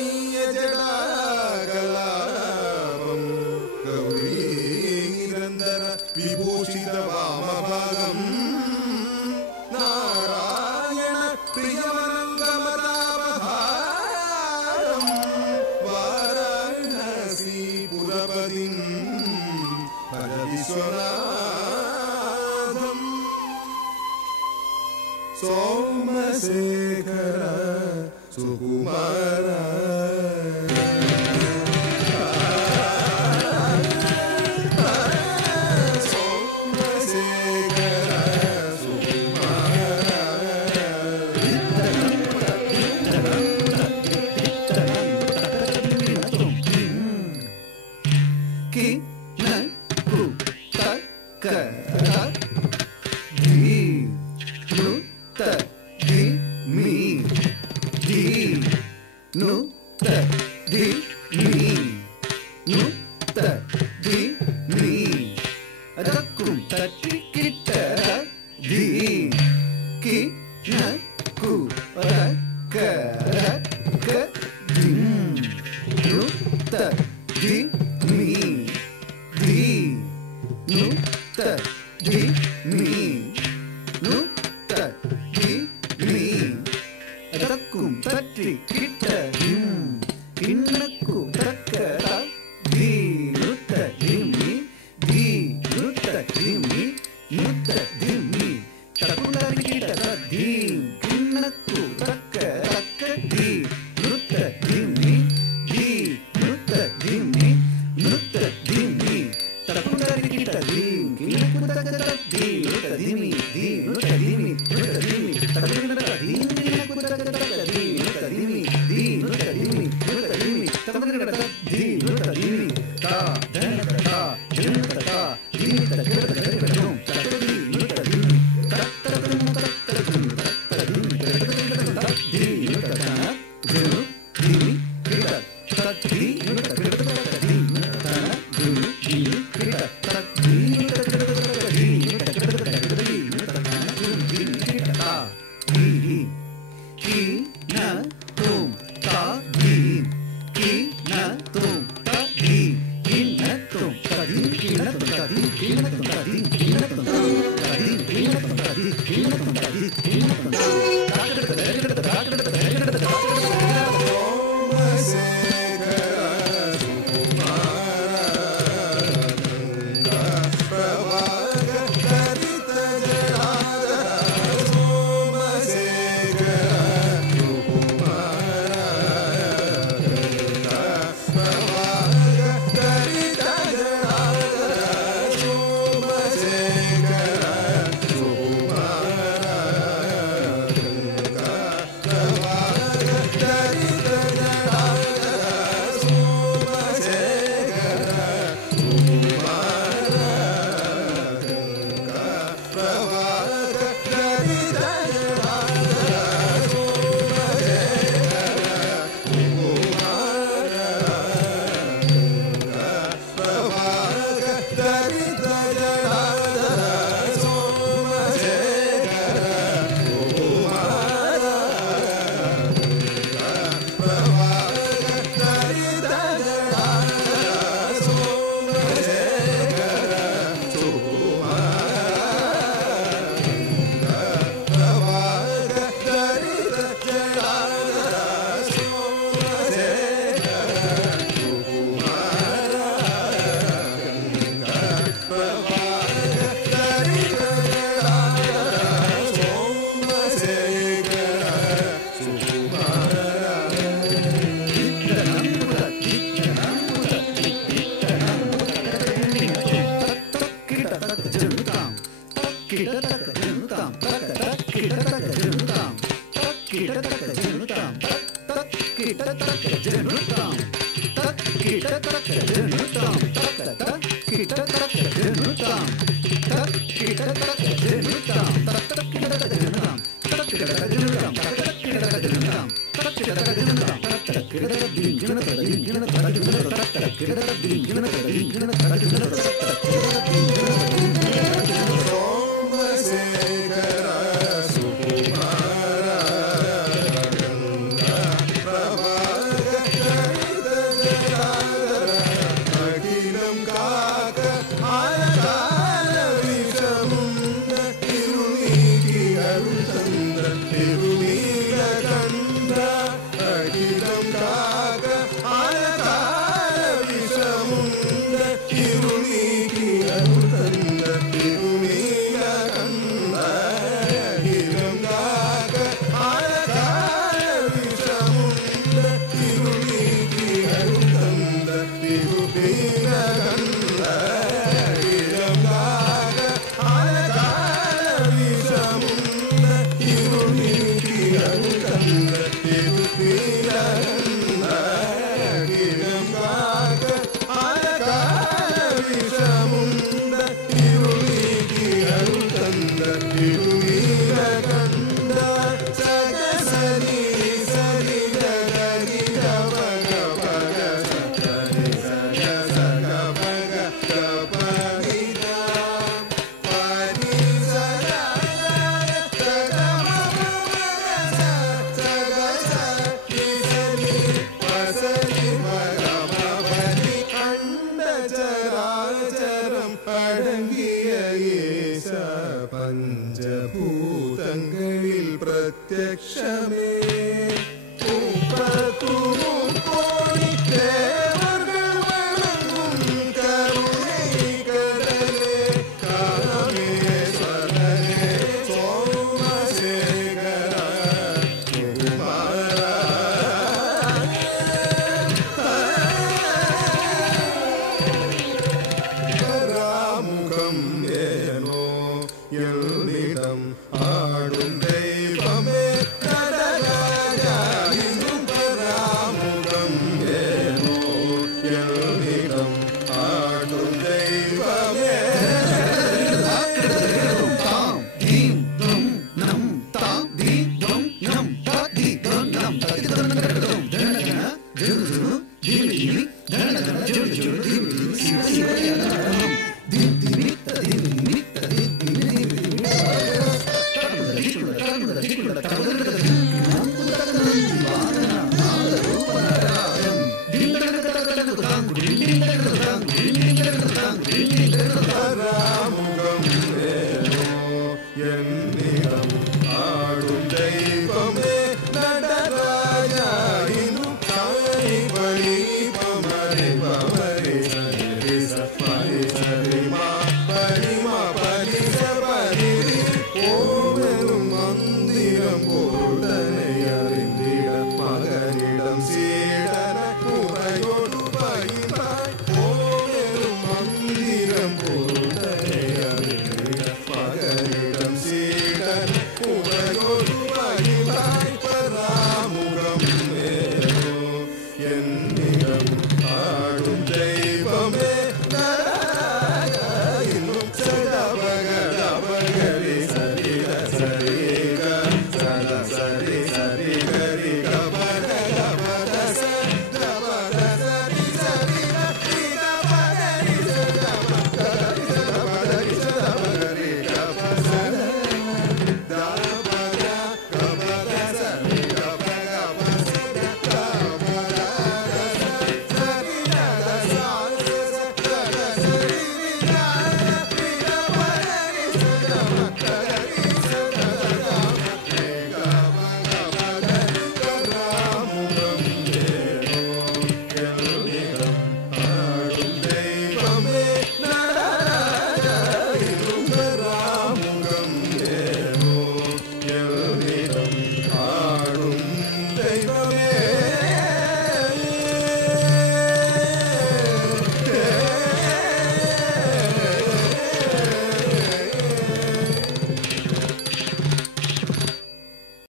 कमनीय जटाकलापं गौरी निरंतर विभूषित वामभागम् नारायण प्रियवरङ्गमदापहारम् वाराणसी पुरपतिं भज विश्वनाथम् सोमशेखर सुकुमार லட்சமே முப்பத்து முக்கோடி தேவர்கள் வணங்கும் கருணை கடலே காமேஸ்வரனே சோமசேகரா குமாரா பராமுகம் ஏனோ என்னிடம் ஆடும் தெய்வமே நடராஜா இன்னும் பராமுகம் ஏனோ என்னிடம் ஆடும் தெய்வமே தாம் தீம் தும் நம் தாம் தி தும் நம் தா தி தும் நம் தா தி தும் நம் ஜனகன ஜுரு ஜுரு ஜிலி ஜிலி ஜனகன ஜுரு ஜுரு ஜிலி சிவ சிவ ஜனகனம் திம் திமி ததிம் திமி ததிம் திமி தகுத திகுத தகுத நம் குதகனம் வாதன நாத ரூபனராயம் திம் தகுத தாங்கு திம் தகுத தாங்கு திம் தகுத தாங்கு திம் தகுத பராமுகம் ஏனோ என்னிடம் ஆடும் தெய்வமே நடராஜா இன்னும் சாய் வழி